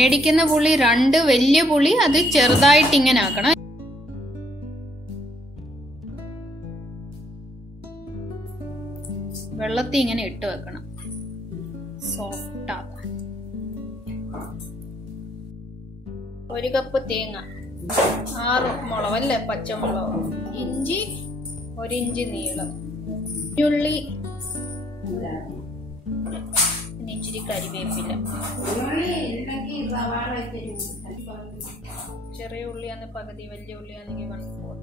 മേടിക്കുന്ന പുളി 2 വലിയ പുളി അത് ചെറുതായിട്ട് ഇങ്ങനെ ആക്കണം. വെള്ളത്തിൽ ഇങ്ങനെ ഇട്ട് വെക്കണം, സോഫ്റ്റ് ആക്കാൻ. 1 കപ്പ് തേങ്ങ, 6 മുളകല്ലേ, പച്ചമുളക്, ഇഞ്ചി 1 ഇഞ്ച് നീളം, ഉള്ളി, പിന്നെ ഇച്ചിരി കരിവേപ്പില. ചെറിയ ഉള്ളിയാന്ന് പകുതി, വലിയ ഉള്ളിയാണെങ്കിൽ 1/4.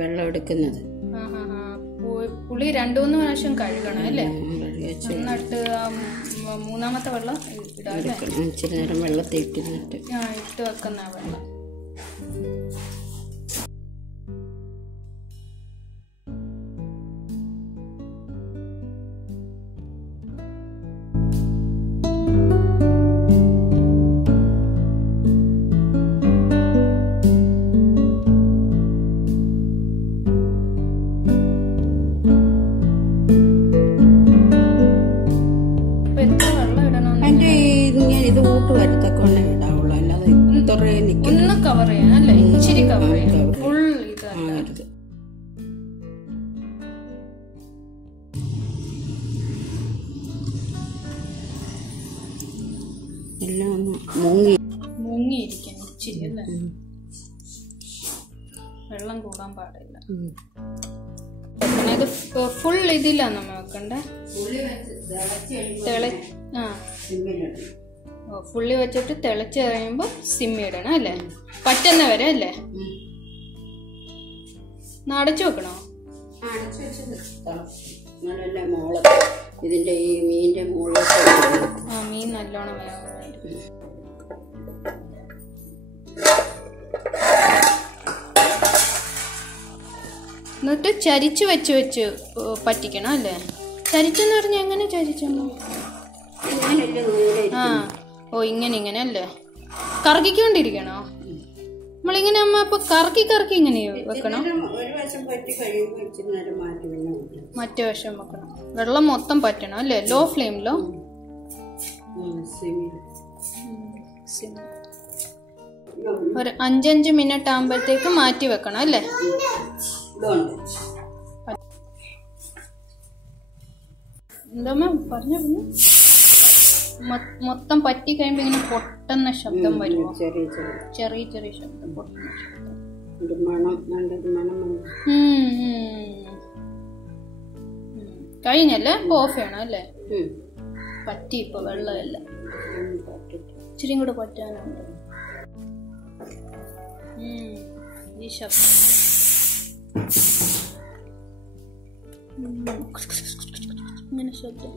വെള്ളം എടുക്കുന്നത് പുളി 2-3 പ്രാവശ്യം കഴുകണം അല്ലേ? എന്നിട്ട് 3ാമത്തെ വെള്ളം ഇടാം. ഇച്ചിരി നേരം വെള്ളത്തിൽ ഇട്ടിരുന്നിട്ട് ഇട്ട് വെക്കുന്ന വെള്ളം. ഒന്ന് കവർ ചെയ്യാൻ അല്ലേ? ഇച്ചിരി കവർ ചെയ്യാൻ, ഫുൾ ഇതാക്കരുത്. എല്ലാം മുങ്ങിയിരിക്കണം ഇച്ചിരി അല്ലേ? വെള്ളം കൂടാൻ പാടില്ല. ഇത് ഫുൾ ഇതിലാണ് നമ്മ വെക്കണ്ടേ? ഫുള്ളി വെച്ചിട്ട് തിളച്ച് കഴിയുമ്പോ സിമ്മിടണം അല്ലേ? പറ്റുന്ന വരെ അല്ലേ? അടച്ചു വെക്കണോ? ഇതിന്റെ ഈ മീനിന്റെ മുകളിൽ മീൻ നല്ലോണം വേണം. എന്നിട്ട് ചരിച്ചു വെച്ച് പറ്റിക്കണം അല്ലേ? ചരിച്ചെന്ന് പറഞ്ഞാൽ എങ്ങനെ ചരിച്ചെന്നോ? ഇങ്ങനെ അല്ലേ? കറക്കിക്കൊണ്ടിരിക്കണോ നമ്മളിങ്ങനെ? അമ്മ അപ്പൊ കറക്കി ഇങ്ങനെ വെക്കണം. മറ്റേ വശം വെക്കണം. വെള്ളം മൊത്തം പറ്റണം അല്ലേ? ലോ ഫ്ലെയിമിലോ? ഒരു 5 മിനിറ്റ് ആകുമ്പോഴത്തേക്ക് മാറ്റി വെക്കണം അല്ലേ? എന്താ പറഞ്ഞു? മൊത്തം പറ്റി കഴിയുമ്പോ ഇങ്ങനെ പൊട്ടുന്ന ശബ്ദം വരുമോ? ചെറിയ ചെറിയ ശബ്ദം, പൊട്ടുന്ന ശബ്ദം. കഴിഞ്ഞല്ലേ? ഓഫ് ചെയ്യണം അല്ലേ? പറ്റി ഇപ്പൊ വെള്ളമല്ല, ഇച്ചിരി കൂടെ പറ്റാനുണ്ട്. ഈ ശബ്ദം ഇങ്ങനെ ശബ്ദം